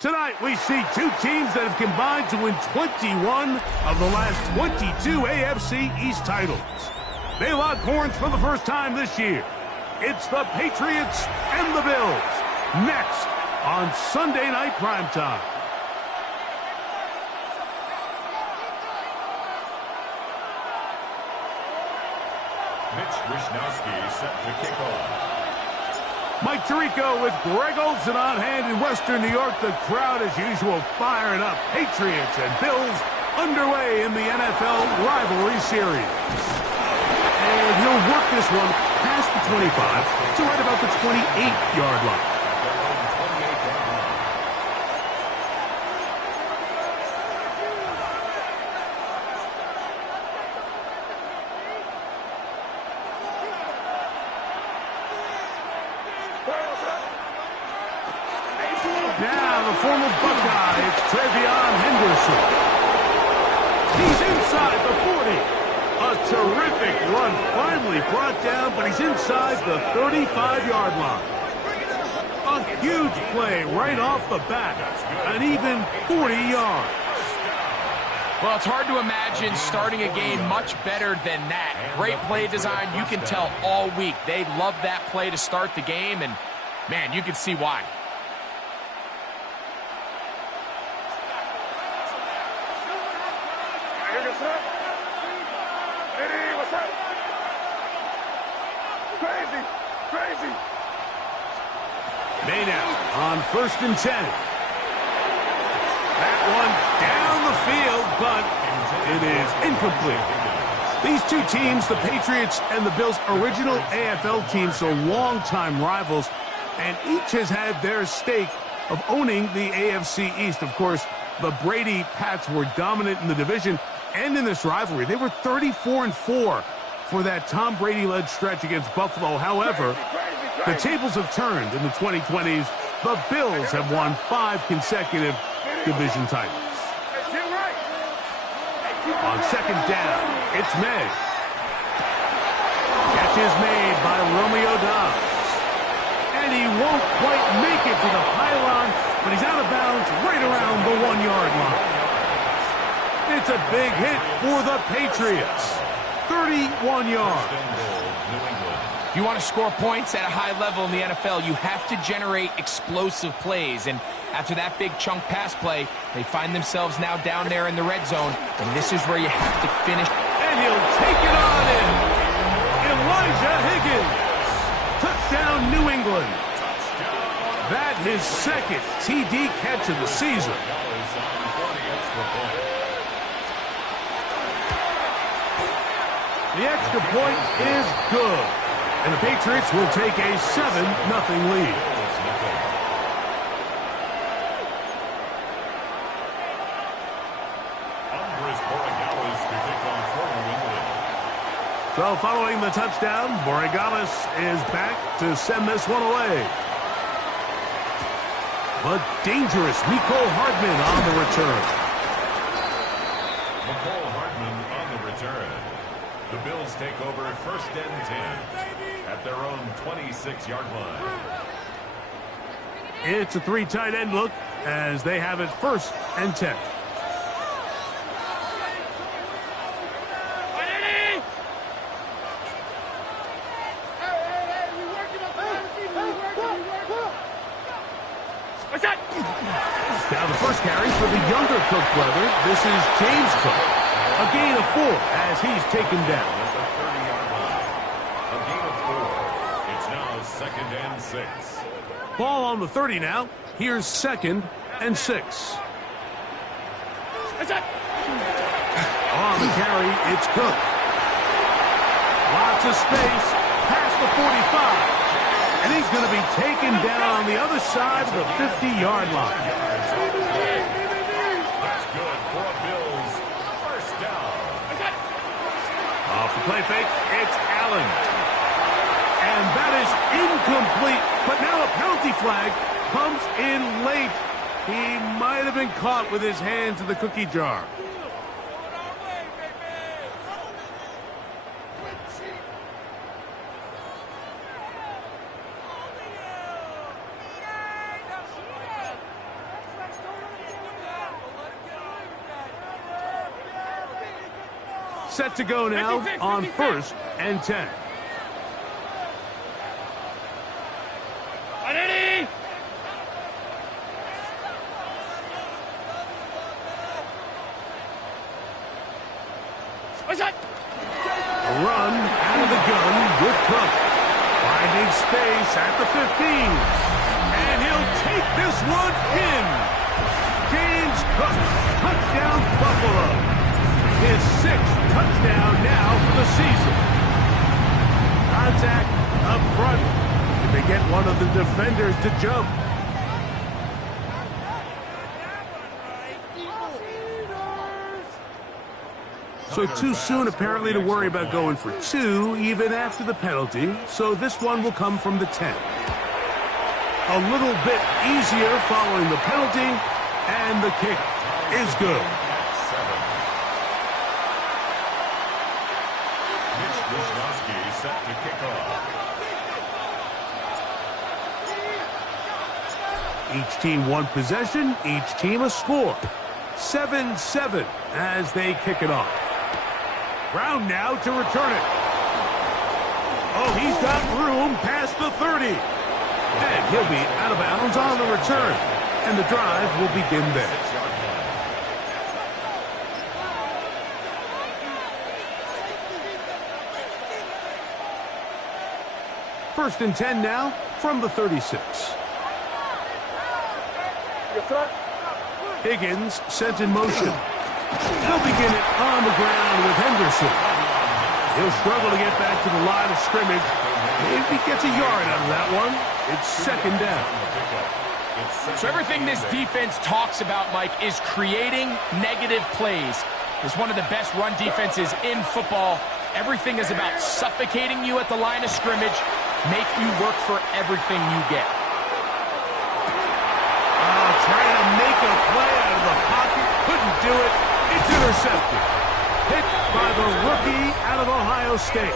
Tonight, we see two teams that have combined to win 21 of the last 22 AFC East titles. They lock horns for the first time this year. It's the Patriots and the Bills. Next on Sunday Night Primetime. Mitch Wishnowsky set to kick off. Mike Tirico with Greg Olsen on hand in Western New York. The crowd, as usual, firing up. Patriots and Bills underway in the NFL rivalry series. And he'll work this one past the 25 to right about the 28-yard line. Now the former Buckeye, it's Trevion Henderson. He's inside the 40. A terrific run finally brought down, but he's inside the 35-yard line. A huge play right off the bat, an even 40 yards. Well, it's hard to imagine starting a game much better than that. Great play design. You can tell all week they love that play to start the game, and, man, you can see why. Crazy. Maynard on 1st and 10. That one down the field, but it is incomplete. These two teams, the Patriots and the Bills, original AFL teams, so longtime rivals, and each has had their stake of owning the AFC East. Of course, the Brady Pats were dominant in the division and in this rivalry. They were 34-4 for that Tom Brady-led stretch against Buffalo. However, the tables have turned in the 2020s. The Bills have won 5 consecutive division titles. On 2nd down, it's May. Catch is made by Romeo Doubs. And he won't quite make it to the pylon, but he's out of bounds right around the 1-yard line. It's a big hit for the Patriots. 31 yards. If you want to score points at a high level in the NFL, you have to generate explosive plays. And after that big chunk pass play, they find themselves now down there in the red zone. And this is where you have to finish. And he'll take it on in. Elijah Higgins. Touchdown, New England. That his 2nd TD catch of the season. The extra point is good, and the Patriots will take a 7-0 lead. So following the touchdown, Borregales is back to send this one away. But dangerous Mecole Hardman on the return. Mecole Hardman on the return. The Bills take over 1st and 10 at their own 26-yard line. It's a 3 tight end look as they have it 1st and 10. Now the first carry for the younger Cook brother. This is James Cook. A gain of 4 as he's taken down. At the 30-yard line. A gain of 4. It's now 2nd and 6. Ball on the 30 now. Here's 2nd and 6. On the carry, it's Cook. Lots of space past the 45. And he's going to be taken down on the other side of the 50-yard line. That's good for a Bills 1st down. Off the play fake, it's Allen. And that is incomplete. But now a penalty flag comes in late. He might have been caught with his hands in the cookie jar. set to go now on 1st and 10. A run out of the gun with Cook. Finding space at the 15. And he'll take this one in. James Cook, touchdown Buffalo. His 6th touchdown now for the season. Contact up front. Can they get one of the defenders to jump? So too soon, apparently, to worry about going for 2, even after the penalty. So this one will come from the 10. A little bit easier following the penalty, and the kick is good. Mitch Wisnowski set to kick off. Each team one possession, each team a score. 7-7 as they kick it off. Brown now to return it. Oh, he's got room past the 30. And he'll be out of bounds on the return. And the drive will begin there. First and 10 now from the 36. Higgins sent in motion. He'll begin it on the ground with Henderson. He'll struggle to get back to the line of scrimmage. Maybe gets a yard out of that one. It's 2nd down. So everything this defense talks about, Mike, is creating negative plays. It's one of the best run defenses in football. Everything is about suffocating you at the line of scrimmage, make you work for everything you get. Trying to make a play out of the pocket. Couldn't do it. It's intercepted. Hit by the rookie out of Ohio State.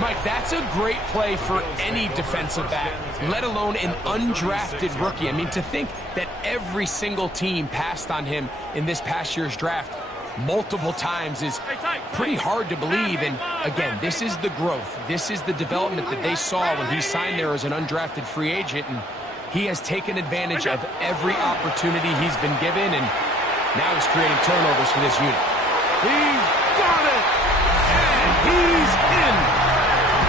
Mike, that's a great play for any defensive back, let alone an undrafted rookie. I mean, to think that every single team passed on him in this past year's draft multiple times is pretty hard to believe. And again, this is the growth. This is the development that they saw when he signed there as an undrafted free agent. And he has taken advantage of every opportunity he's been given, and now he's creating turnovers for this unit. He's got it! And he's in!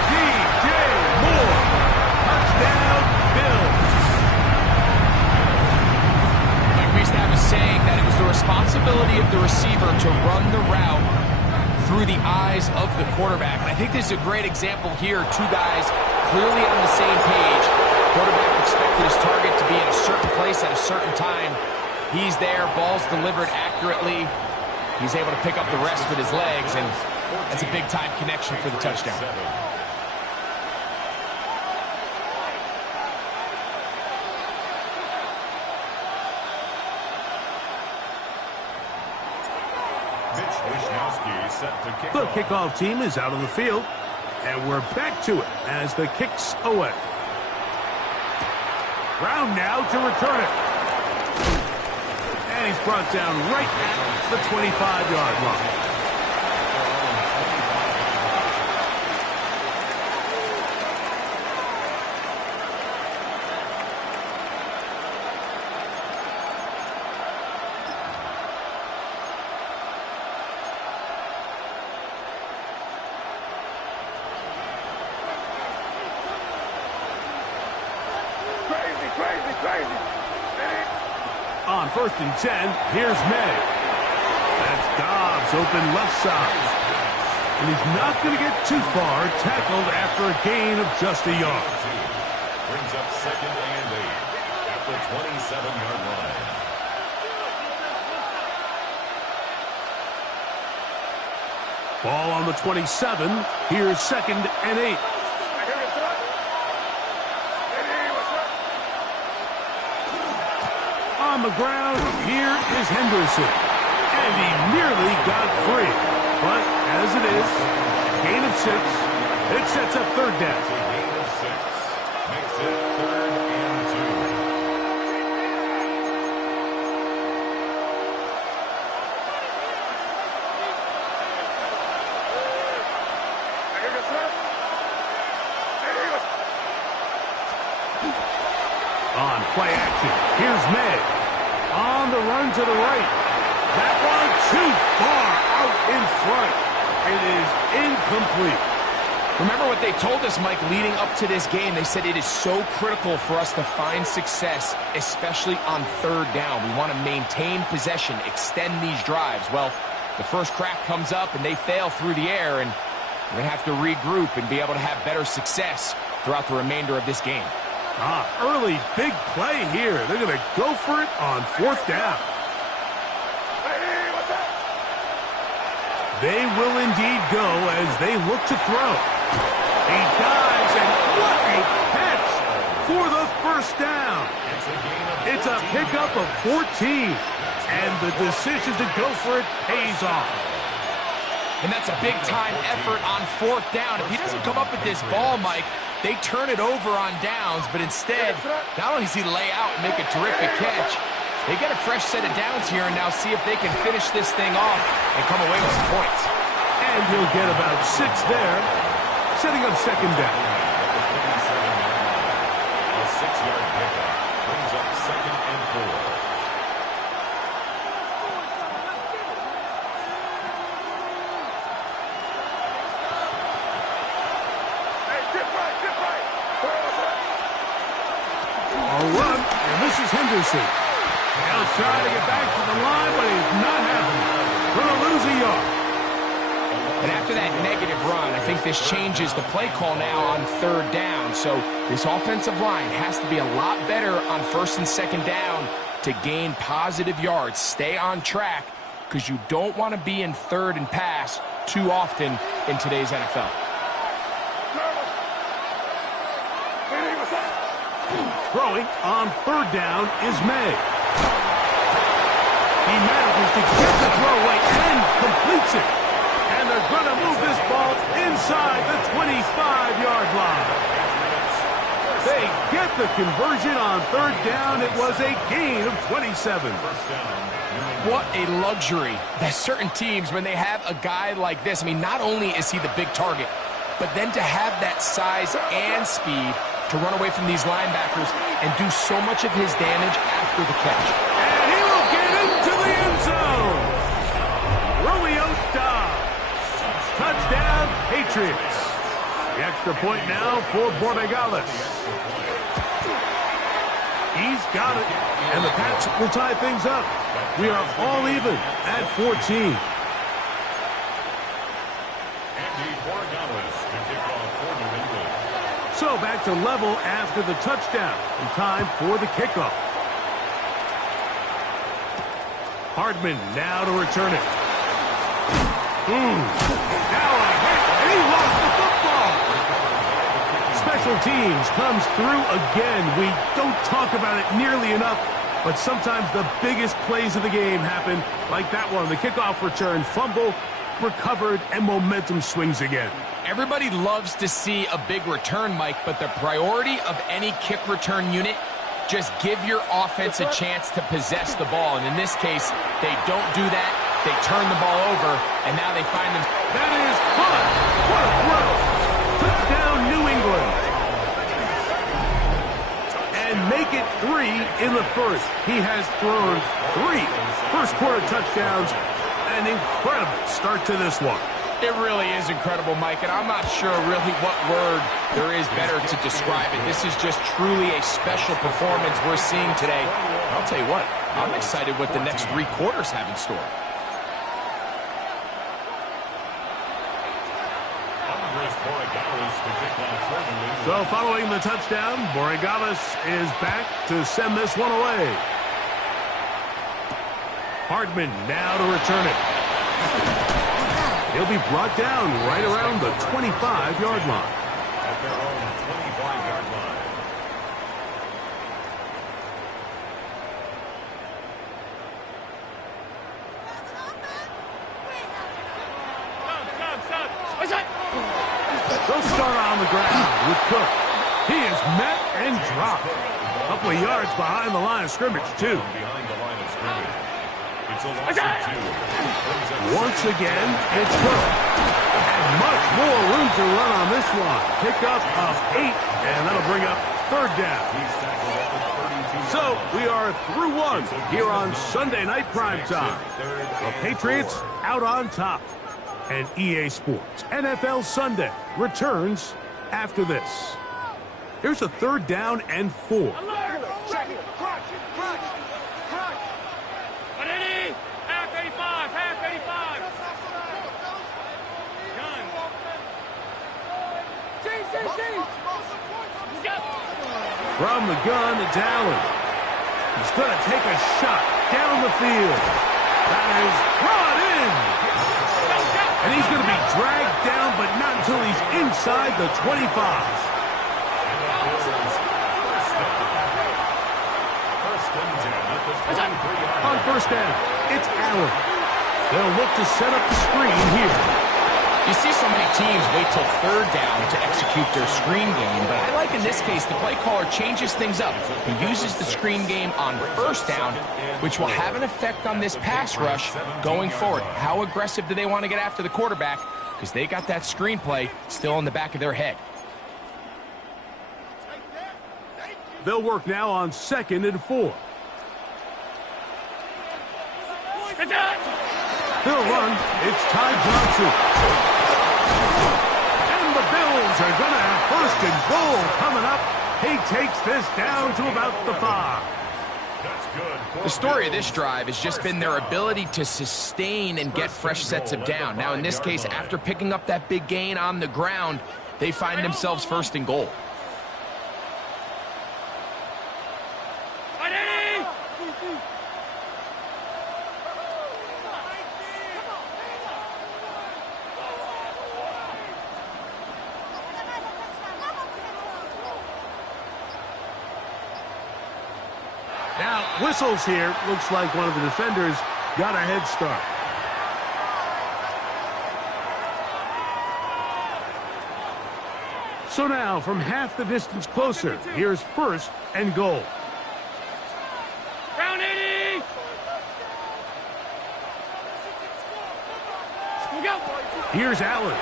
DJ Moore! Touchdown, Bills! Like we used to have a saying that it was the responsibility of the receiver to run the route through the eyes of the quarterback. And I think this is a great example here. 2 guys clearly on the same page. Quarterback expected his target to be in a certain place at a certain time. He's there, ball's delivered accurately. He's able to pick up the rest with his legs, and that's a big-time connection for the touchdown. Mitch Wisnowski set to kick The off. kickoff team is out on the field, and we're back to it as the kick's away. Brown now to return it. And he's brought down right at the 25-yard line. On 1st and 10, here's May. That's Dobbs open left side. And he's not going to get too far, tackled after a gain of just a yard. Brings up 2nd and 8 at the 27-yard line. Ball on the 27. Here's 2nd and 8. On the ground, here is Henderson. And he nearly got free. But as it is, gain of 6. It sets up 3rd down. Gain of 6 makes it 3rd and 2. On play action, here's May. On the run to the right. That one too far out in front. It is incomplete. Remember what they told us, Mike, leading up to this game. They said it is so critical for us to find success, especially on third down. We want to maintain possession, extend these drives. Well, the first crack comes up and they fail through the air, and we're going to have to regroup and be able to have better success throughout the remainder of this game. Early big play here. They're going to go for it on fourth down. They will indeed go as they look to throw. He dives, and what a catch for the first down. It's a pickup of 14, and the decision to go for it pays off. And that's a big-time effort on fourth down. If he doesn't come up with this ball, Mike, they turn it over on downs, but instead, not only does he lay out and make a terrific catch, they get a fresh set of downs here and now see if they can finish this thing off and come away with some points. And he'll get about 6 there, setting up second down. A 6-yard pickup brings up 2nd and 4. Run, and this is Henderson. He'll try to get back to the line, but he's not happening. Going to lose a yard. And after that negative run, I think this changes the play call now on third down. So this offensive line has to be a lot better on first and second down to gain positive yards. Stay on track because you don't want to be in third and pass too often in today's NFL. Throwing on third down is May. He manages to get the throw away and completes it. And they're going to move this ball inside the 25-yard line. They get the conversion on third down. It was a gain of 27. What a luxury that certain teams, when they have a guy like this, I mean, not only is he the big target, but then to have that size and speed to run away from these linebackers and do so much of his damage after the catch. And he will get into the end zone. Romeo Doubs. Touchdown, Patriots. The extra point now for Borregales. He's got it, and the Pats will tie things up. We are all even at 14. So back to level after the touchdown. And time for the kickoff. Hardman now to return it. Now a hit, and he lost the football. Special teams comes through again. We don't talk about it nearly enough, but sometimes the biggest plays of the game happen, like that one. The kickoff return, fumble, recovered, and momentum swings again. Everybody loves to see a big return, Mike, but the priority of any kick return unit, just give your offense a chance to possess the ball. And in this case, they don't do that. They turn the ball over, and now they find them. That is fun. What a throw. Touchdown, New England. And make it 3 in the first. He has thrown 3 first-quarter touchdowns. An incredible start to this one. It really is incredible, Mike, and I'm not sure really what word there is better to describe it. This is just truly a special performance we're seeing today. I'll tell you what, I'm excited what the next 3 quarters have in store. So following the touchdown, Borregales is back to send this one away. Hardman now to return it. He'll be brought down right around the 25-yard line. At their own 25-yard line. They'll start on the ground with Cook. He is met and dropped. A couple of yards behind the line of scrimmage, too. Behind the line of scrimmage. It's a loss of 2. Once again, it's Cook. And much more room to run on this one. Pickup of 8, and that'll bring up third down. So we are through one here on Sunday Night Primetime. The Patriots out on top. And EA Sports NFL Sunday returns after this. Here's a third down and 4. From the gun, it's Allen. He's going to take a shot down the field. That is brought in. And he's going to be dragged down, but not until he's inside the 25. On first down, it's Allen. They'll look to set up the screen here. You see so many teams wait till third down to execute their screen game, but I like in this case the play caller changes things up. He uses the screen game on first down, which will have an effect on this pass rush going forward. How aggressive do they want to get after the quarterback? Because they got that screen play still in the back of their head. They'll work now on 2nd and 4. They'll run. It's Ty Johnson. And the Bills are going to have 1st and goal coming up. He takes this down to about the 5. The story of this drive has just been their ability to sustain and get fresh sets of down. Now, in this case, after picking up that big gain on the ground, they find themselves 1st and goal. Now, whistles here. Looks like one of the defenders got a head start. So now, from half the distance closer, here's 1st and goal. Round 80! Here's Allen.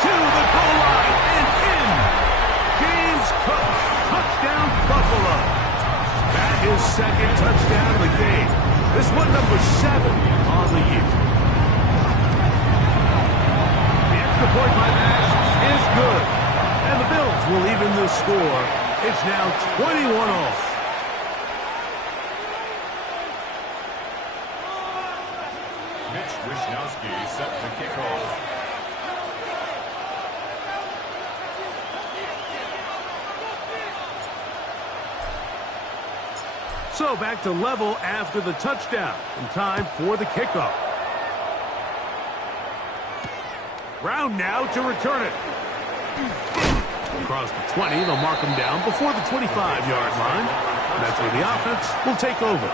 To the goal line and in. James Cook. Touchdown, Buffalo. That is 2nd touchdown of the game. This one number 7 on the year. The extra point by Nash is good. And the Bills will even the score. It's now 21-all. Mitch Wishnowsky set to kick off. So back to level after the touchdown. In time for the kickoff. Brown now to return it. Across the 20, they'll mark him down before the 25-yard line. And that's where the offense will take over.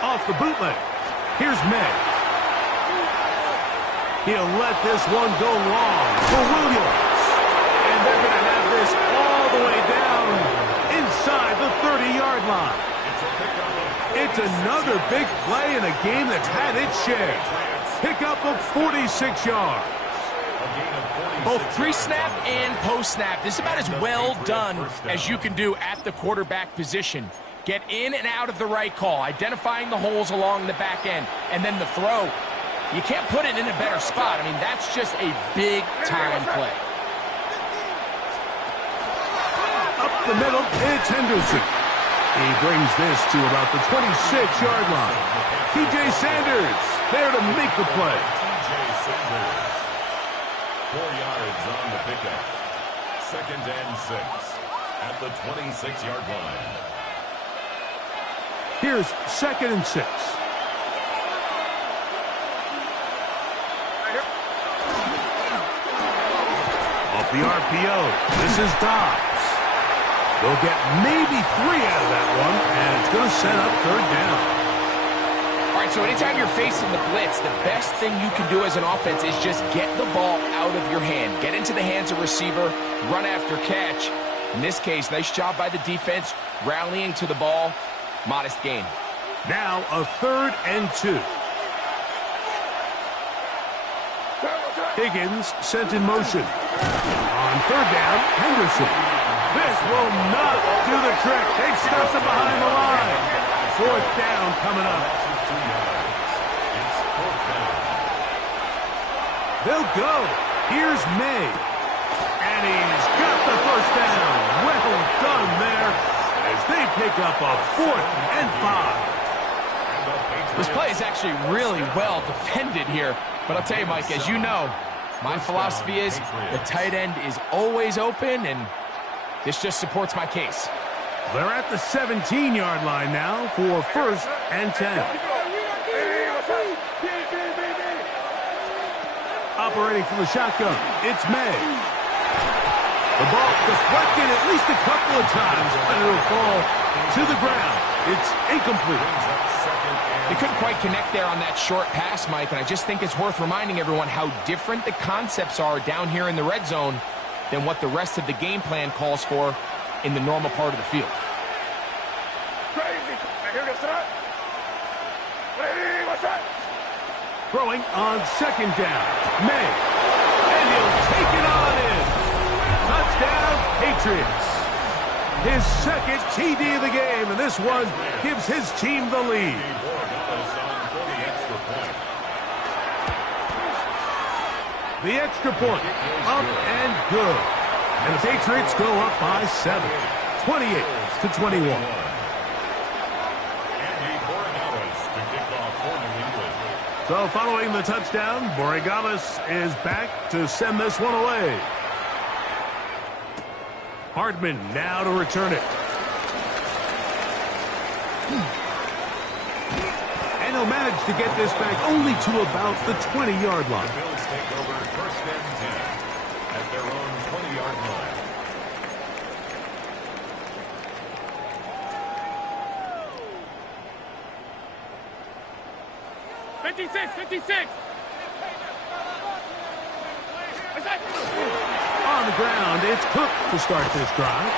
Off the bootleg. Here's May. He'll let this one go long for Williams. And they're going to have this all the way down inside the 30-yard line. It's another big play in a game that's had its share. Pick up of 46 yards. Both pre-snap and post-snap. This is about as well done as you can do at the quarterback position. Get in and out of the right call, identifying the holes along the back end, and then the throw. You can't put it in a better spot. I mean, that's just a big-time play. Up the middle, it's Henderson. He brings this to about the 26-yard line. T.J. Sanders there to make the play. T.J. Sanders. 4 yards on the pickup. 2nd and 6 at the 26-yard line. Here's 2nd and 6. Off the RPO, this is Dobbs. They'll get maybe 3 out of that one, and it's going to set up 3rd down. All right, so anytime you're facing the blitz, the best thing you can do as an offense is just get the ball out of your hand. Get into the hands of receiver, run after catch. In this case, nice job by the defense, rallying to the ball. Modest gain. Now a 3rd and 2. Higgins sent in motion. On 3rd down, Henderson. This will not do the trick. They stuffed it behind the line. 4th down coming up. They'll go. Here's May. And he's got the 1st down. Well done there as they pick up a 4th and 5. This play is actually really well defended here. But I'll tell you, Mike, as you know, my philosophy is the tight end is always open, and this just supports my case. They're at the 17-yard line now for 1st and 10. Operating from the shotgun, it's May. The ball deflected at least a couple of times, but it'll fall to the ground. It's incomplete. They couldn't quite connect there on that short pass, Mike, and I just think it's worth reminding everyone how different the concepts are down here in the red zone than what the rest of the game plan calls for in the normal part of the field. Throwing on 2nd down, May. And he'll take it on in. Touchdown, Patriots. His 2nd TD of the game, and this one gives his team the lead. The extra point, up and good. And the Patriots go up by 7, 28-21. So following the touchdown, Borregales is back to send this one away. Hardman now to return it. And he'll manage to get this back only to about the 20-yard line. The Bills take over 1st and 10 at their own 20-yard line. On the ground, it's Cook to start this drive.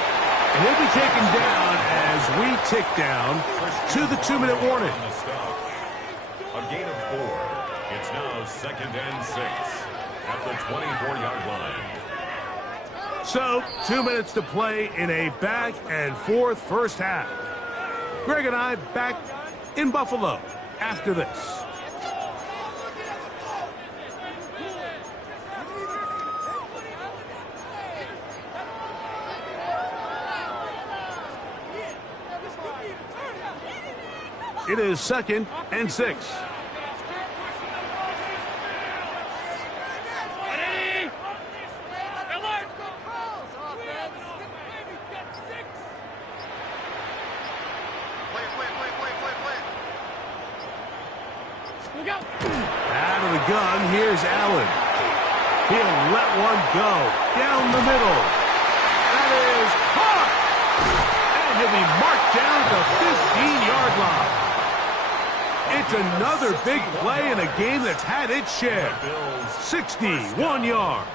And he'll be taken down as we tick down to the 2-minute warning. A gain of 4. It's now 2nd and 6 at the 24-yard line. So, 2 minutes to play in a back-and-forth first half. Greg and I back in Buffalo after this. It is 2nd and 6. Out of the gun, here's Allen. He'll let one go down the middle. That is caught. And he'll be marked down at the 15-yard line. It's another big play in a game that's had its share. 61 yards.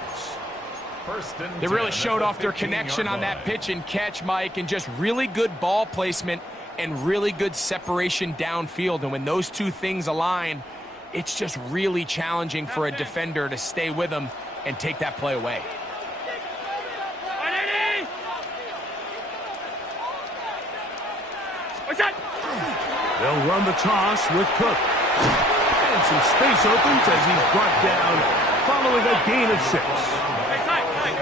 They really showed off their connection on that pitch and catch, Mike, and just really good ball placement and really good separation downfield. And when those two things align, it's just really challenging for a defender to stay with them and take that play away. They'll run the toss with Cook. And some space opens as he's brought down following a gain of 6.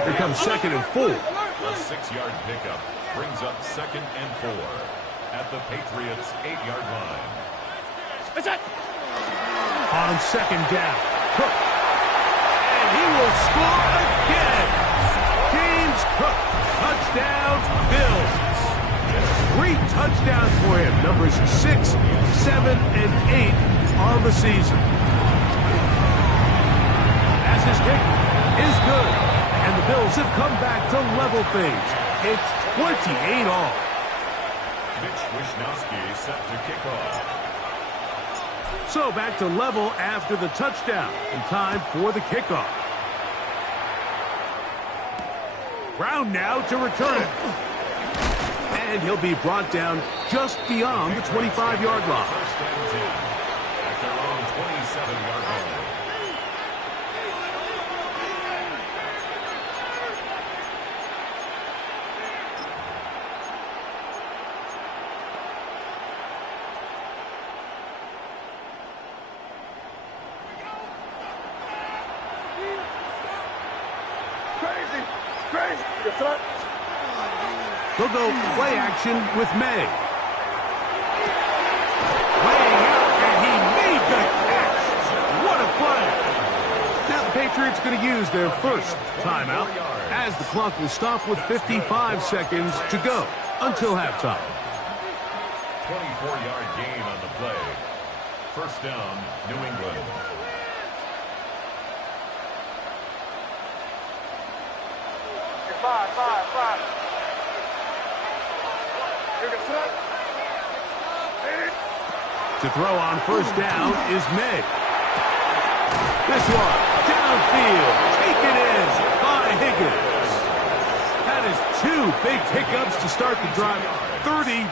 Here comes 2nd and 4. A 6-yard pickup brings up 2nd and 4 at the Patriots' 8-yard line. On 2nd down, Cook. And he will score again. James Cook. Touchdown, Bills. 3 touchdowns for him. Numbers 6, 7, and 8 on the season. As his kick is good. And the Bills have come back to level things. It's 28 all. Mitch Wishnowsky set to kick off. So back to level after the touchdown, and time for the kickoff. Brown now to return it. And he'll be brought down just beyond the 25-yard line. First and 10 at their own 27-yard line. They'll go play action with May. Laying out, and he made the catch. What a play. Now the Patriots going to use their first timeout as the clock will stop with 55 seconds to go until halftime. 24-yard gain on the play. First down, New England. Five. To throw on first down is May. This one, downfield, taken in by Higgins. That is two big pickups to start the drive. 32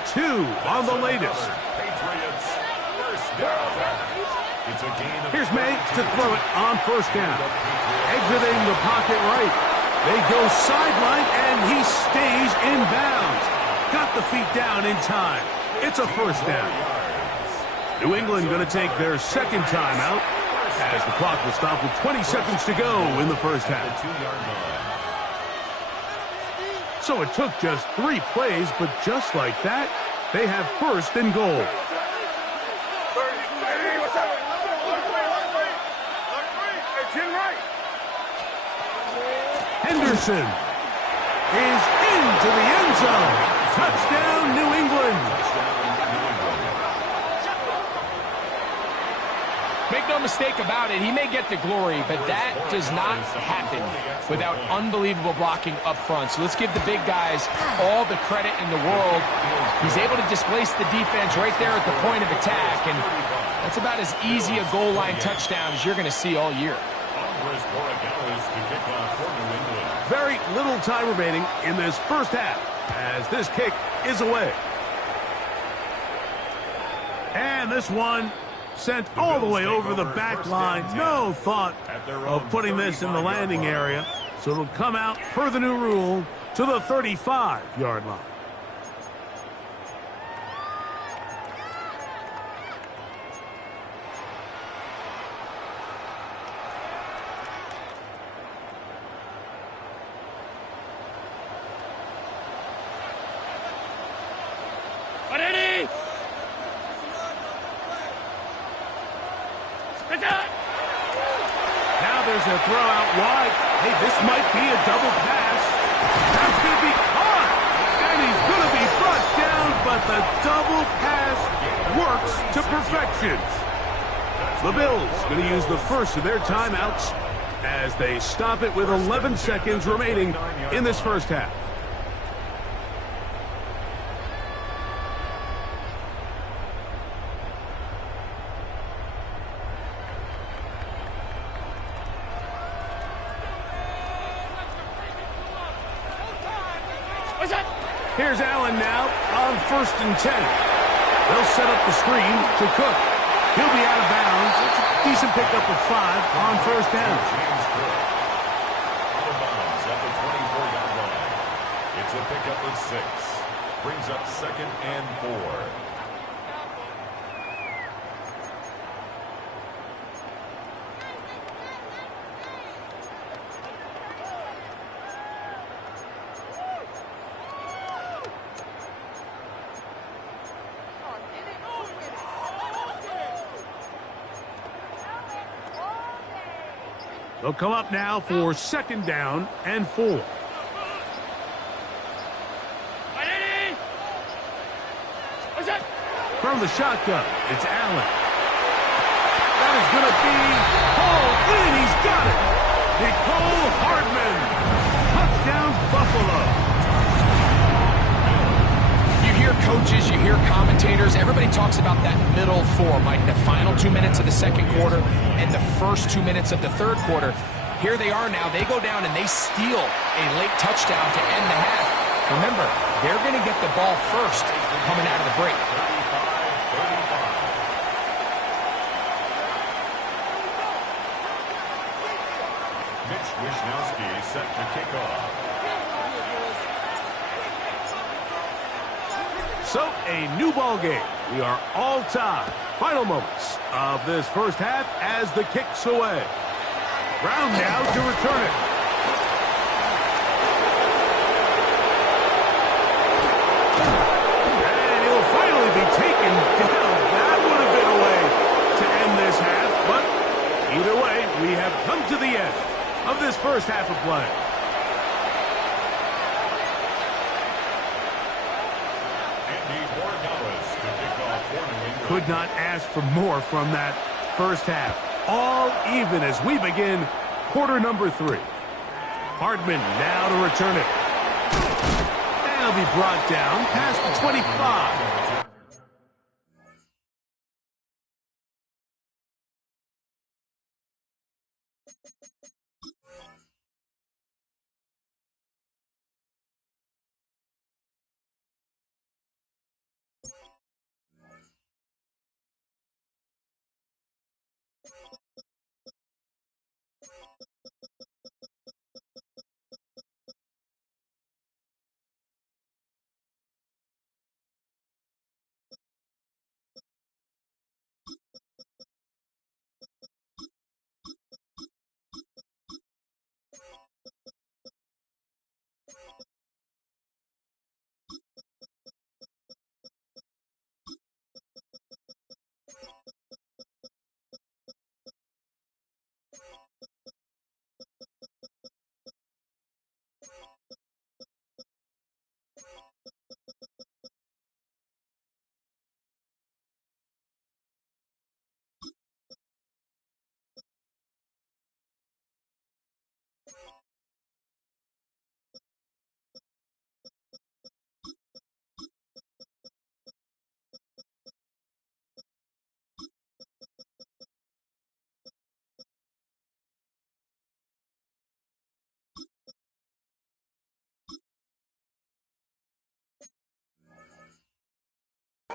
on the latest. Patriots, first down. It's a gain of Here's May to throw it on first down. Exiting the pocket right. They go sideline, and he stays in bounds. Got the feet down in time. It's a first down. New England going to take their second timeout as the clock will stop with 20 seconds to go in the first half. So it took just 3 plays, but just like that, they have first and goal. Henderson is into the end zone. Touchdown, New England. Make no mistake about it, he may get the glory, but that does not happen without unbelievable blocking up front. So let's give the big guys all the credit in the world. He's able to displace the defense right there at the point of attack, and that's about as easy a goal line touchdown as you're going to see all year. Very little time remaining in this first half as this kick is away. And this one sent all the way over the back line. No thought of putting this in the landing area. So it'll come out per the new rule to the 35-yard line. Now there's a throw out wide. Hey, this might be a double pass. That's going to be caught. And he's going to be brought down, but the double pass works to perfection. The Bills going to use the first of their timeouts as they stop it with 11 seconds remaining in this first half. Here's Allen now on 1st and 10. They'll set up the screen to Cook. He'll be out of bounds. It's a decent pickup of 5 on first down. James Cook out of bounds at the 24-yard line. It's a pickup of 6. Brings up 2nd and 4. They'll come up now for 2nd down and 4. From the shotgun, it's Allen. That is going to be hauled in. He's got it. Nicole Hardman. Touchdown, Buffalo. You hear coaches, you hear commentators, everybody talks about that middle four, Mike, the final 2 minutes of the second quarter and the first 2 minutes of the third quarter. Here they are now. They go down and they steal a late touchdown to end the half. Remember, they're going to get the ball first coming out of the break. Mitch Wishnowsky set to kick off. So, a new ball game. We are all tied. Final moments of this first half as the kick's away. Brown now to return it. And he'll finally be taken down. That would have been a way to end this half, but either way, we have come to the end of this first half of play. Could not ask for more from that first half. All even as we begin quarter number 3. Hardman now to return it. That'll be brought down past the 25.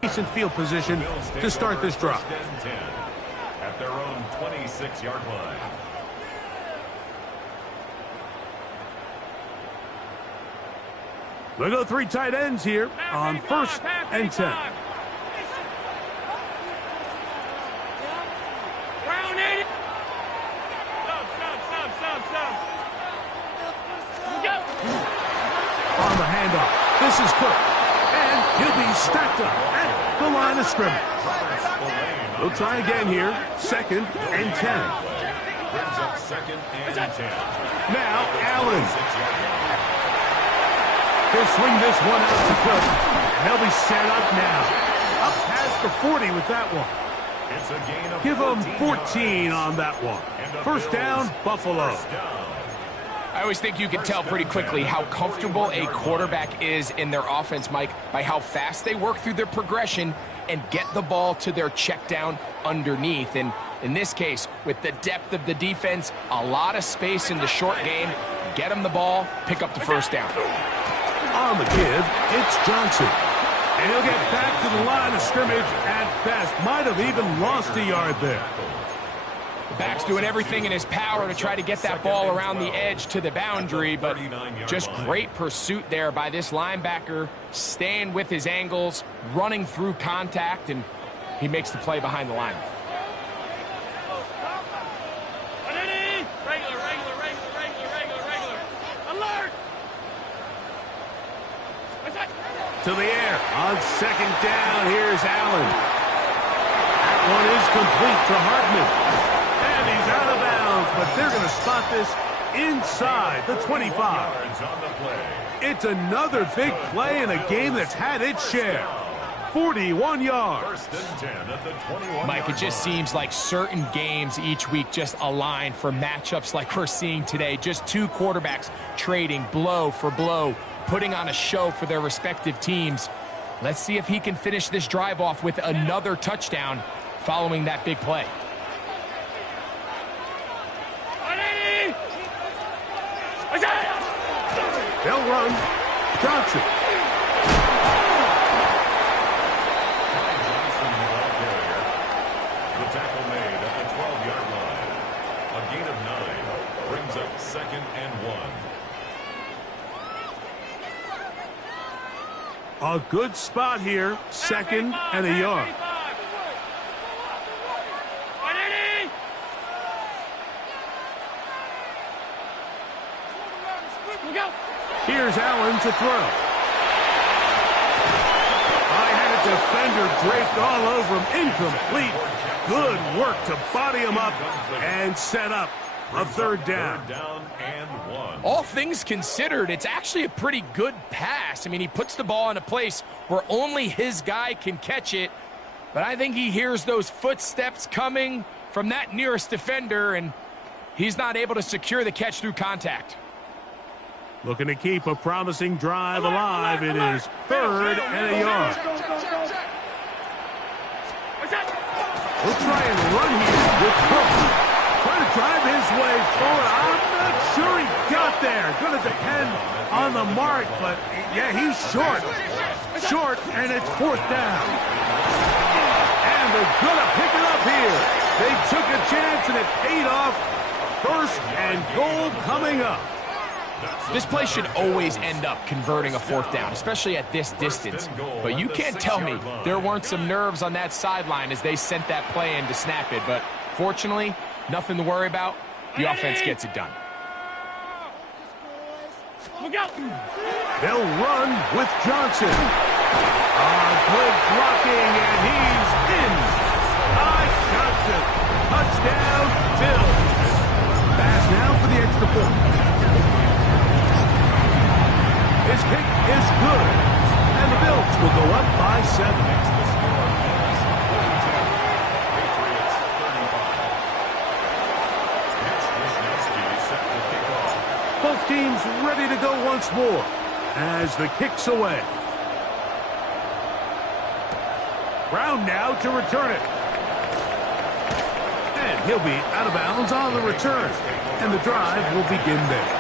Decent field position to start this drive. At their own 26-yard line. We'll go 3 tight ends here on 1st and 10. On the handoff, this is Cook. And he'll be stacked up at the line of scrimmage. We'll try again here. 2nd and 10. Brings up 2nd and 10. Now, Allen. He'll swing this one out to Cook. And they'll be set up now. Up past the 40 with that one. It's a gain of Give them 14 yards. on that one. First down, Buffalo. I always think you can tell pretty quickly how comfortable a quarterback is in their offense, Mike, by how fast they work through their progression and get the ball to their check down underneath. And in this case, with the depth of the defense, a lot of space in the short game, get them the ball, pick up the first down. On the give, it's Johnson. And he'll get back to the line of scrimmage at best. Might have even lost a yard there. The back's doing everything in his power to try to get that ball around the edge to the boundary, but just great pursuit there by this linebacker, staying with his angles, running through contact, and he makes the play behind the line. To the air on 2nd down. Here's Allen. That one is complete to Hardman. And he's out of bounds, but they're going to spot this inside the 25. It's another big play in a game that's had its share. 41 yards. Mike, it just seems like certain games each week just align for matchups like we're seeing today. Just two quarterbacks trading blow for blow, putting on a show for their respective teams. Let's see if he can finish this drive off with another touchdown following that big play. They'll run. Johnson. The tackle made at the 12-yard line. A gain of 9 brings up 2nd and 1. A good spot here. 2nd and a yard. Here's Allen to throw. I had a defender draped all over him. Incomplete. Good work to body him up and set up a 3rd down. 3rd down and 1. All things considered, it's actually a pretty good pass. I mean, he puts the ball in a place where only his guy can catch it. But I think he hears those footsteps coming from that nearest defender, and he's not able to secure the catch through contact. Looking to keep a promising drive alive. It is 3rd and a yard. We'll try and run here with Cook. Trying to drive his way forward. I'm not sure he got there. Going to depend on the mark, but yeah, he's short. Short, and it's 4th down. And they're going to pick it up here. They took a chance, and it paid off. 1st and goal coming up. This play should always end up converting a 4th down, especially at this distance. But you can't tell me there weren't some nerves on that sideline as they sent that play in to snap it. But fortunately, nothing to worry about. The offense gets it done. They'll run with Johnson. Good blocking, and he's in. Johnson. Touchdown, Bills. Pass now for the extra point. His kick is good, and the Bills will go up by 7. Patriots 35. Both teams ready to go once more as the kick's away. Brown now to return it. And he'll be out of bounds on the return, and the drive will begin there.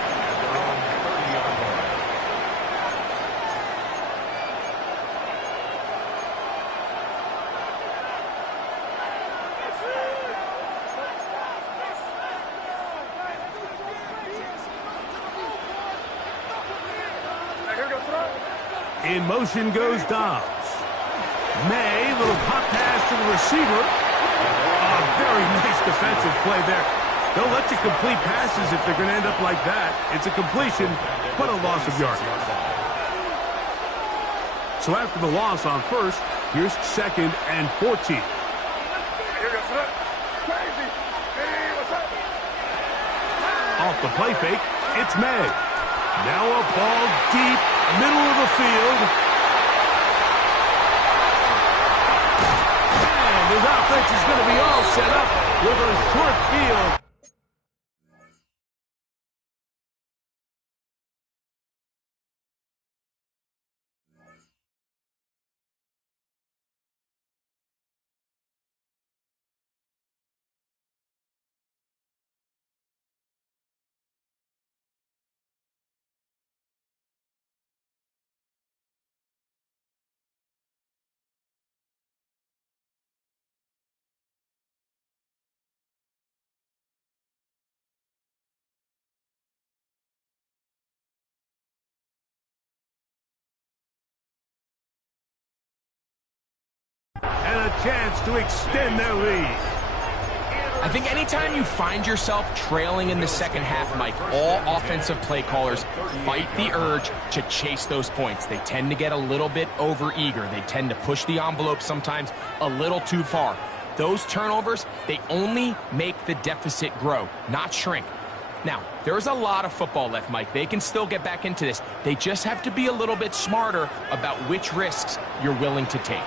In motion goes Dobbs. May, little pop pass to the receiver. A very nice defensive play there. Don't let you complete passes if they're going to end up like that. It's a completion, but a loss of yardage. So after the loss on 1st, here's 2nd and 14. Off the play fake, it's May. Now a ball deep, middle of the field. And his offense is going to be all set up with a short field. And a chance to extend their lead. I think anytime you find yourself trailing in the second half, Mike, all offensive play callers fight the urge to chase those points. They tend to get a little bit overeager. They tend to push the envelope sometimes a little too far. Those turnovers, they only make the deficit grow, not shrink. Now, there's a lot of football left, Mike. They can still get back into this. They just have to be a little bit smarter about which risks you're willing to take.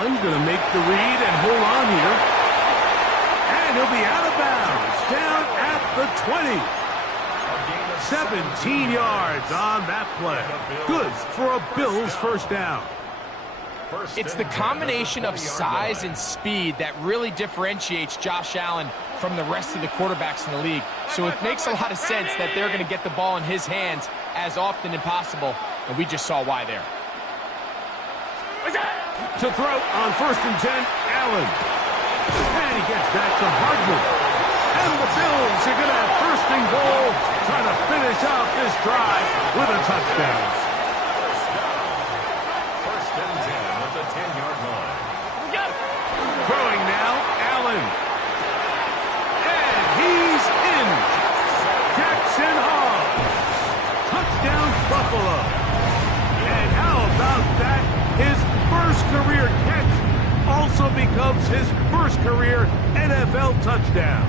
Allen going to make the read and hold on here. And he'll be out of bounds, down at the 20. 17 yards on that play. Good for a Bills first down. It's the combination of size and speed that really differentiates Josh Allen from the rest of the quarterbacks in the league. So it makes a lot of sense that they're going to get the ball in his hands as often as possible, and we just saw why there. To throw on 1st and 10, Allen. And he gets back to Hardman. And the Bills are going to have 1st and goal, trying to finish off this drive with a touchdown. 1st and 10 at the 10-yard line. Throwing now, Allen. And he's in. Jackson Hall. Touchdown, Buffalo. And how about that? His first career catch also becomes his first career NFL touchdown.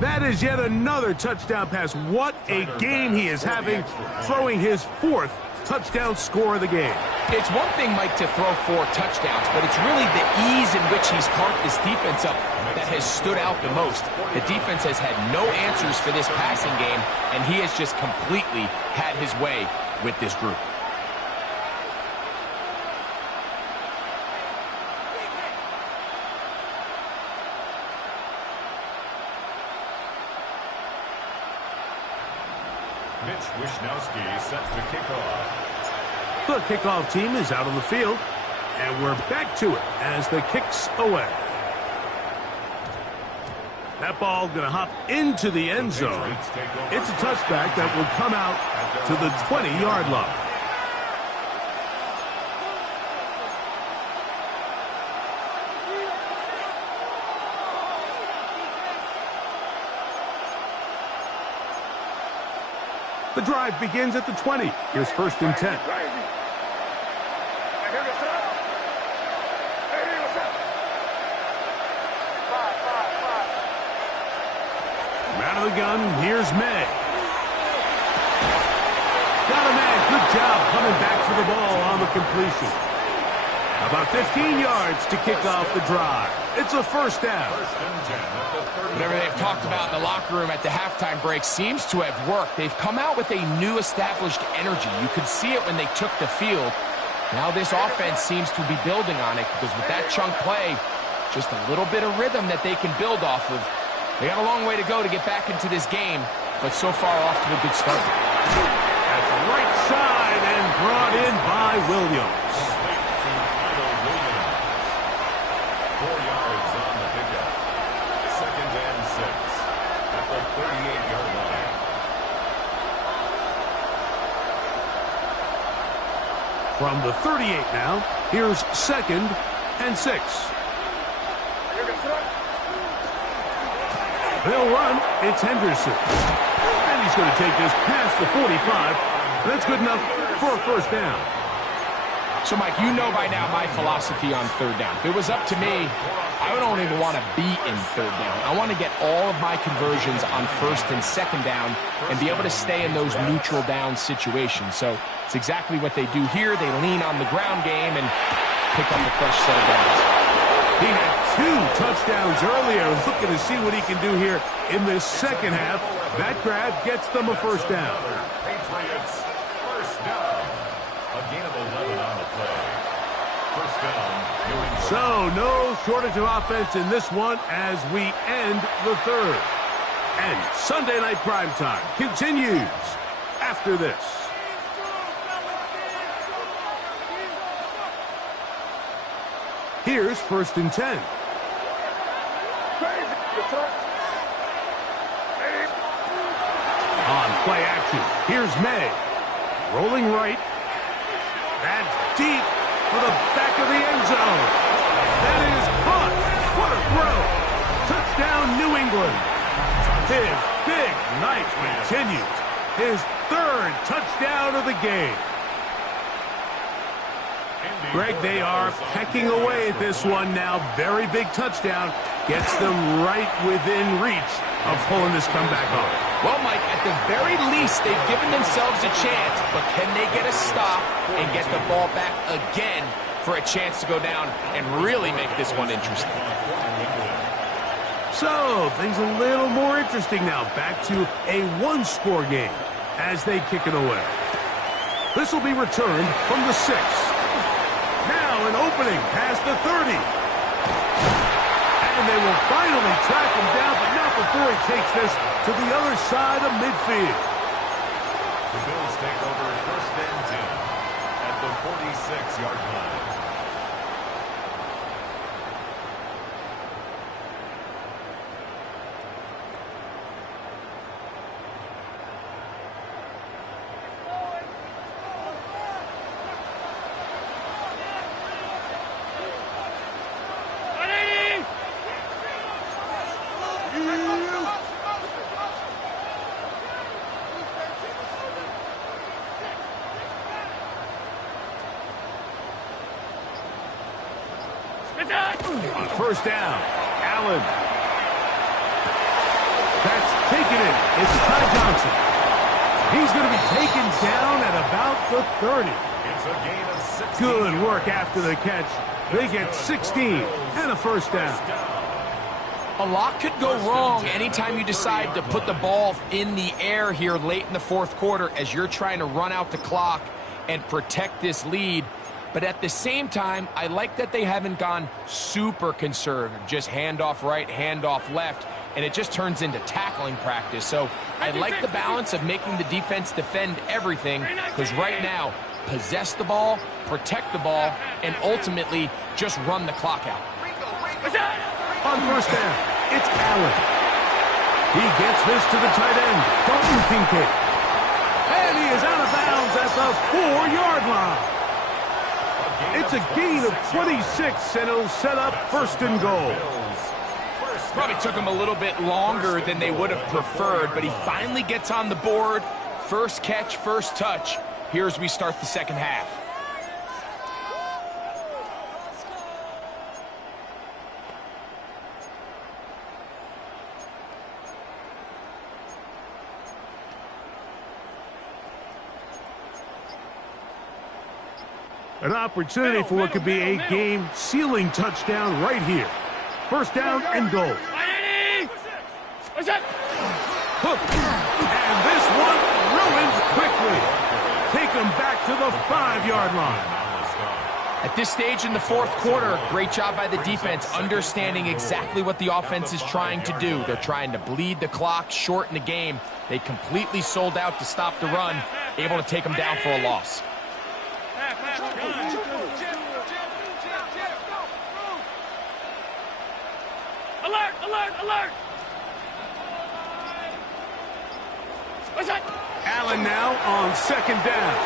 That is yet another touchdown pass. What a game he is having, throwing his 4th touchdown score of the game. It's one thing, Mike, to throw 4 touchdowns, but it's really the ease in which he's carved this defense up that has stood out the most. The defense has had no answers for this passing game, and he has just completely had his way with this group. Mitch Wishnowsky set to kick off. The kickoff team is out on the field, and we're back to it as the kick's away. That ball going to hop into the end zone. It's a touchback that will come out to the 20-yard line. The drive begins at the 20. Here's 1st and 10. Out of the gun, here's May. Got a man. Good job coming back for the ball on the completion. About 15 yards to kick off the drive. It's a first down. Whatever they've talked about in the locker room at the halftime break seems to have worked. They've come out with a new established energy. You could see it when they took the field. Now this offense seems to be building on it because with that chunk play, just a little bit of rhythm that they can build off of. They got a long way to go to get back into this game, but so far off to a good start. That's right side and brought in by Williams. 4 yards on the pickup. 2nd and 6 at the 38-yard line. From the 38 now, here's 2nd and 6. They'll run. It's Henderson. And he's going to take this past the 45. That's good enough for a first down. So, Mike, you know by now my philosophy on 3rd down. If it was up to me, I don't even want to be in 3rd down. I want to get all of my conversions on 1st and 2nd down and be able to stay in those neutral down situations. So it's exactly what they do here. They lean on the ground game and pick up a fresh set of downs. He had 2 touchdowns earlier. Looking to see what he can do here in this second half. That grab gets them a first down. Patriots first down. A gain of 11 on the play. First down, New England. So no shortage of offense in this one as we end the 3rd. And Sunday Night Primetime continues after this. Here's 1st and 10. On play action, here's May. Rolling right. That's deep for the back of the end zone. That is caught. What a throw. Touchdown, New England. His big night continues. His 3rd touchdown of the game. Greg, they are pecking away at this one now. Very big touchdown. Gets them right within reach of pulling this comeback off. Well, Mike, at the very least, they've given themselves a chance, but can they get a stop and get the ball back again for a chance to go down and really make this one interesting? So, things a little more interesting now. Back to a one-score game as they kick it away. This will be returned from the 6. Now an opening past the 30. And they will finally track him down, but not before he takes this to the other side of midfield. The Bills take over 1st and 10 at the 46-yard line. On 1st down, Allen. That's taken it. It's Ty Johnson. He's going to be taken down at about the 30. It's a gain of 16. Good work after the catch. They get 16 and a 1st down. A lot could go wrong anytime you decide to put the ball in the air here late in the 4th quarter as you're trying to run out the clock and protect this lead. But at the same time, I like that they haven't gone super conservative, just handoff right, handoff left, and it just turns into tackling practice. So I like the balance of making the defense defend everything, because right now, possess the ball, protect the ball, and ultimately just run the clock out. On 1st down, it's Allen. He gets this to the tight end, Dalton Kincaid. And he is out of bounds at the 4-yard line. It's a gain of 26, and it'll set up 1st and goal. Probably took him a little bit longer than they would have preferred, but he finally gets on the board. First catch, first touch. Here as we start the 2nd half. An opportunity for what could be a game-sealing touchdown right here. 1st down and goal. Hook. And this one ruined quickly. Take them back to the 5-yard line. At this stage in the 4th quarter, great job by the defense, understanding exactly what the offense is trying to do. They're trying to bleed the clock, shorten the game. They completely sold out to stop the run, able to take them down for a loss. Alert! Alert! Alert! What's that? Allen now on 2nd down.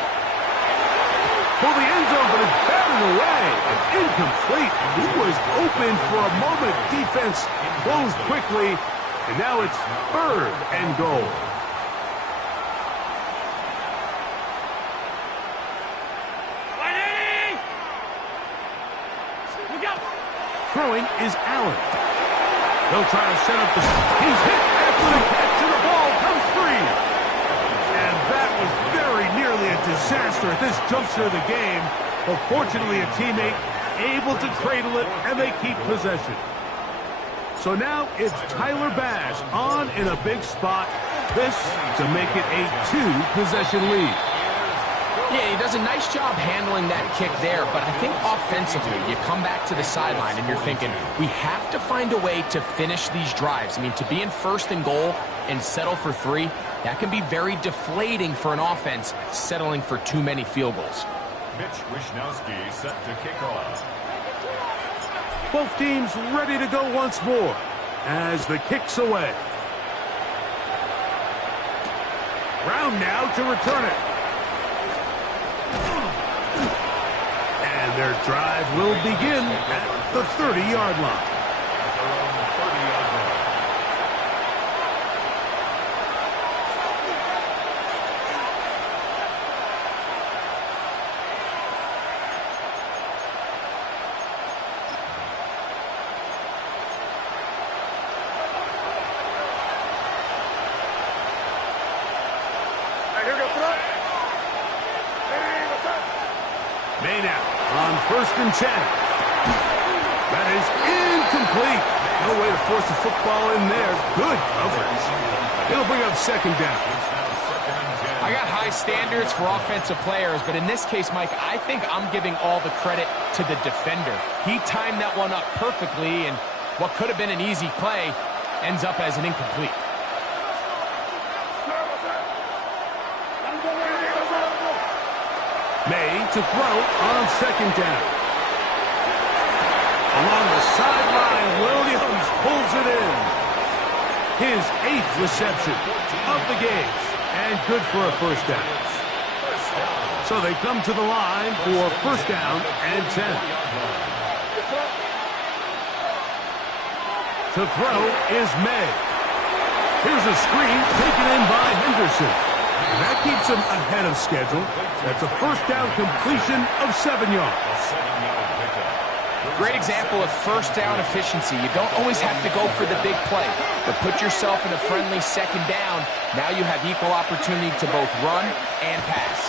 For the end zone, but it's batted away. It's incomplete. He was open for a moment. Defense closed quickly, and now it's 3rd and goal. Throwing is Allen. They'll try to set up the... He's hit after the catch, and the ball comes free. And that was very nearly a disaster at this juncture of the game. But fortunately, a teammate able to cradle it, and they keep possession. So now it's Tyler Bass on in a big spot. This to make it a 2-possession lead. Yeah, he does a nice job handling that kick there, but I think offensively, you come back to the sideline and you're thinking, we have to find a way to finish these drives. I mean, to be in 1st and goal and settle for 3, that can be very deflating for an offense settling for too many field goals. Mitch Wishnowsky set to kick off. Both teams ready to go once more as the kick's away. Brown now to return it. And their drive will begin at the 30-yard line. May now on 1st and 10. That is incomplete. No way to force the football in there. Good coverage. It'll bring up second down. I got high standards for offensive players, but in this case, Mike, I think I'm giving all the credit to the defender. He timed that one up perfectly, and what could have been an easy play ends up as an incomplete. May to throw on second down. Along the sideline, Williams pulls it in. His 8th reception of the game, and good for a first down. So they come to the line for first down and 10. To throw is May. Here's a screen taken in by Henderson. And that keeps him ahead of schedule. That's a first down completion of 7 yards. Great example of first down efficiency. You don't always have to go for the big play, but put yourself in a friendly second down. Now you have equal opportunity to both run and pass.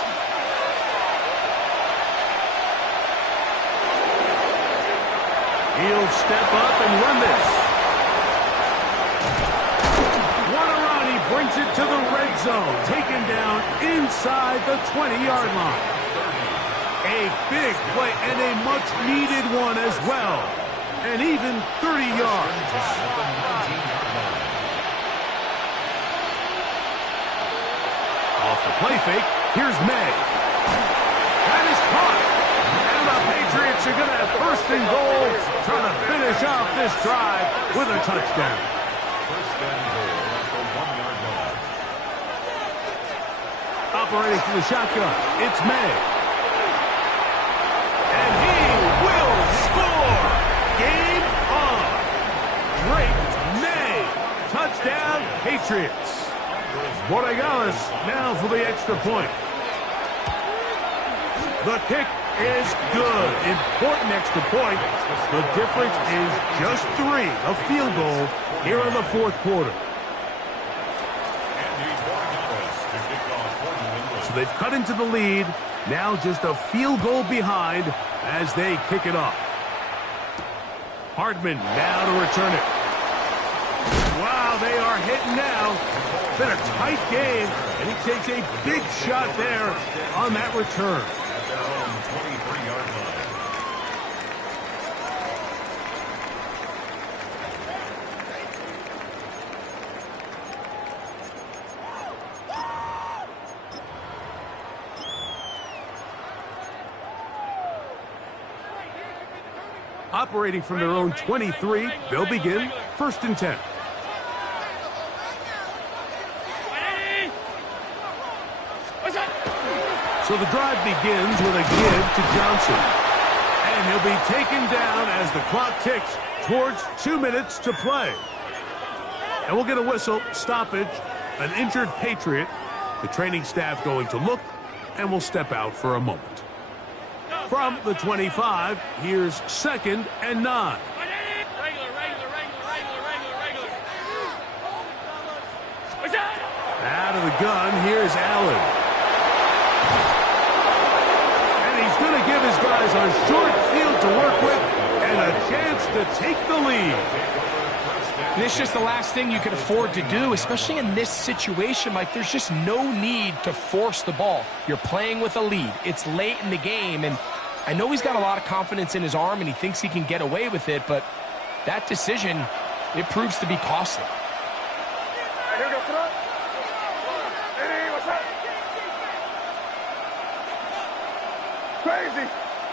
He'll step up and run this. What a run. He brings it to the red zone. Taken down inside the 20-yard line. A big play and a much-needed one as well. And even 30 yards. Off the play fake, here's May. That is caught. And the Patriots are going to have first and goal, trying to finish off this drive with a touchdown. First and goal at the 1-yard line. Operating from the shotgun, it's May. And he will score! Game on! Drake May! Touchdown, Patriots! Borregales now for the extra point. The kick is good. Important extra point. The difference is just 3, a field goal here in the fourth quarter. So they've cut into the lead. Now just a field goal behind as they kick it off. Hardman now to return it. Wow, they are hitting now. Been a tight game, and he takes a big shot there on that return. At their own 23-yard line. Operating from their own 23, they'll begin first and 10. So the drive begins with a give to Johnson. And he'll be taken down as the clock ticks towards 2 minutes to play. And we'll get a whistle, stoppage, an injured Patriot. The training staff going to look, and we'll step out for a moment. From the 25, here's second and 9. Out of the gun, here's Allen. And he's going to give his guys a short field to work with and a chance to take the lead. And it's just the last thing you can afford to do, especially in this situation. Like, there's just no need to force the ball. You're playing with a lead. It's late in the game, and I know he's got a lot of confidence in his arm, and he thinks he can get away with it, but that decision, it proves to be costly.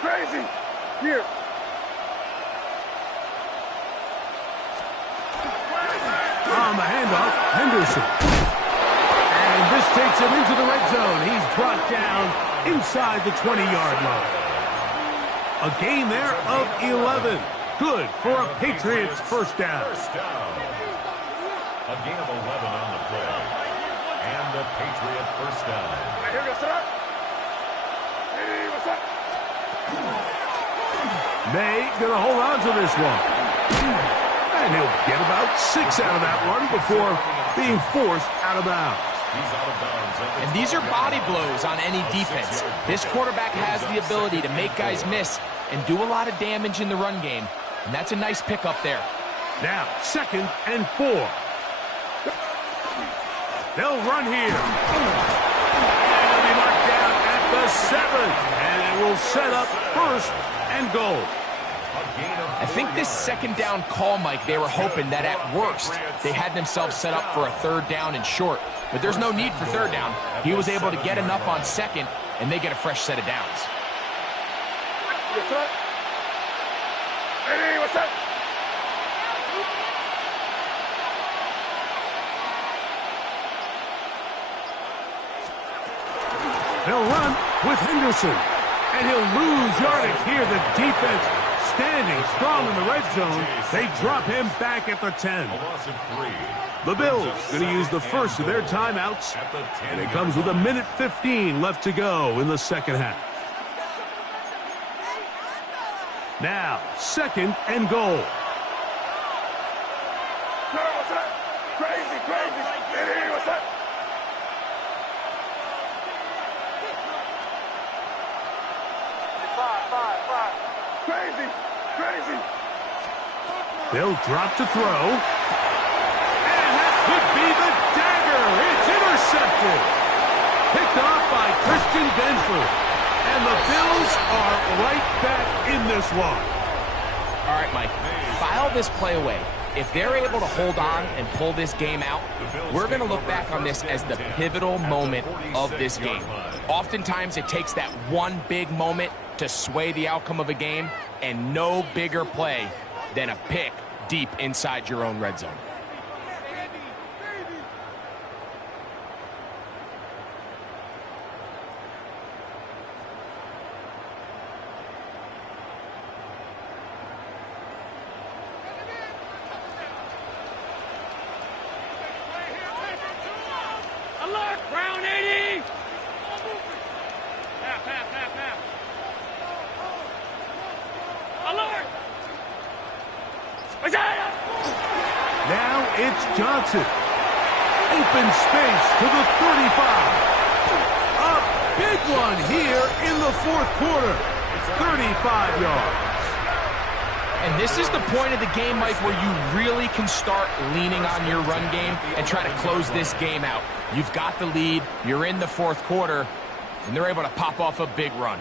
Crazy! Here. On the handoff, Henderson. And this takes him into the red zone. He's brought down inside the 20-yard line. A gain there of 11. Good for a Patriots first down. A gain of 11 on the play. And the Patriot first down. May gonna hold on to this one. And he'll get about 6 out of that one before being forced out of bounds. And these are body blows on any defense. This quarterback has the ability to make guys miss and do a lot of damage in the run game. And that's a nice pickup there. Now, 2nd and 4. They'll run here. And they'll be knocked down at the 7. And it will set up 1st and goal. I think this 2nd down call, Mike, they were hoping that at worst they had themselves set up for a 3rd down and short. But there's no need for 3rd down. He was able to get enough on 2nd, and they get a fresh set of downs. What's up? Hey, what's up? They'll run with Henderson. And he'll lose yardage here. The defense standing strong in the red zone. They drop him back at the 10. The Bills going to use the first of their timeouts. And it comes with 1:15 left to go in the 2nd half. Now, 2nd and goal. What's up? Crazy, crazy. Hey, what's up? Five. Crazy, crazy. They'll drop to throw. And that could be the dagger. It's intercepted. Picked off by Christian Benford. And the Bills are right back in this one. All right, Mike, file this play away. If they're able to hold on and pull this game out, we're going to look back on this as the pivotal moment of this game. Oftentimes, it takes that one big moment to sway the outcome of a game, and no bigger play than a pick deep inside your own red zone. Alert! Brown 80! Half. Alert! Isaiah! Now it's Johnson. Open space to the 35. A big one here in the 4th quarter. 35 yards. And this is the point of the game, Mike, where you really can start leaning on your run game and try to close this game out. You've got the lead, you're in the 4th quarter, and they're able to pop off a big run.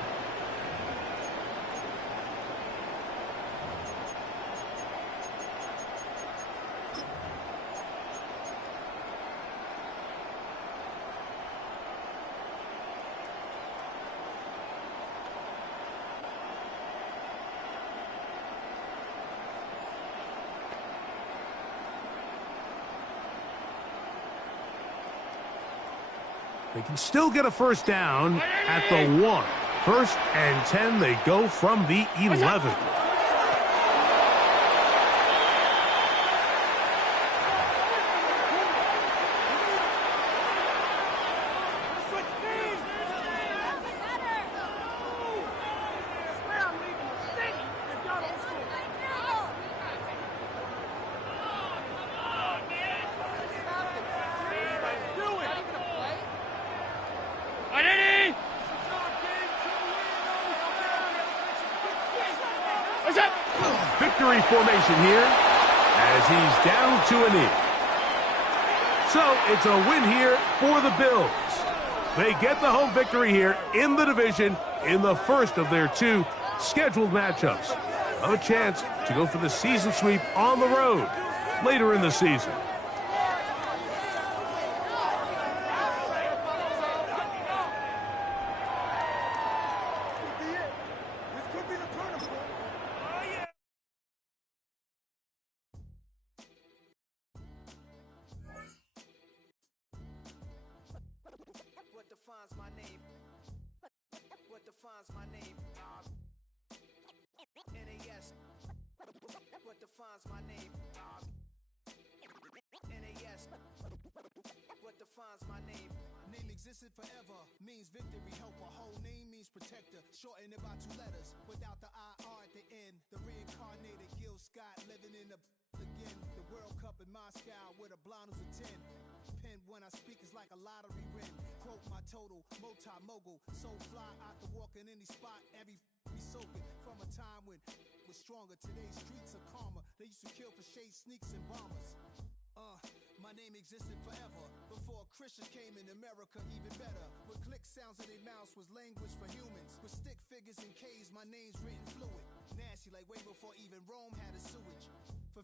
They can still get a 1st down at the 1. 1st and 10, they go from the 11. Victory formation here as he's down to a knee. So it's a win here for the Bills. They get the home victory here in the division in the first of their 2 scheduled matchups. A chance to go for the season sweep on the road later in the season. Forever means victory, help. A whole name means protector. Shorten it by 2 letters without the IR at the end. The reincarnated Gil Scott living in the again. The World Cup in Moscow with a blonde who's a 10. Pen when I speak is like a lottery win. Quote my total, multi-mogul. So fly, I can walk in any spot. Every be soaking from a time when was stronger. Today's streets are calmer. They used to kill for shade skate sneaks and bombers. My name existed forever before Christians came in America, even better. With click sounds in their mouths was language for humans. With stick figures and K's, my name's written fluid. Nasty like way before even Rome had a sewage.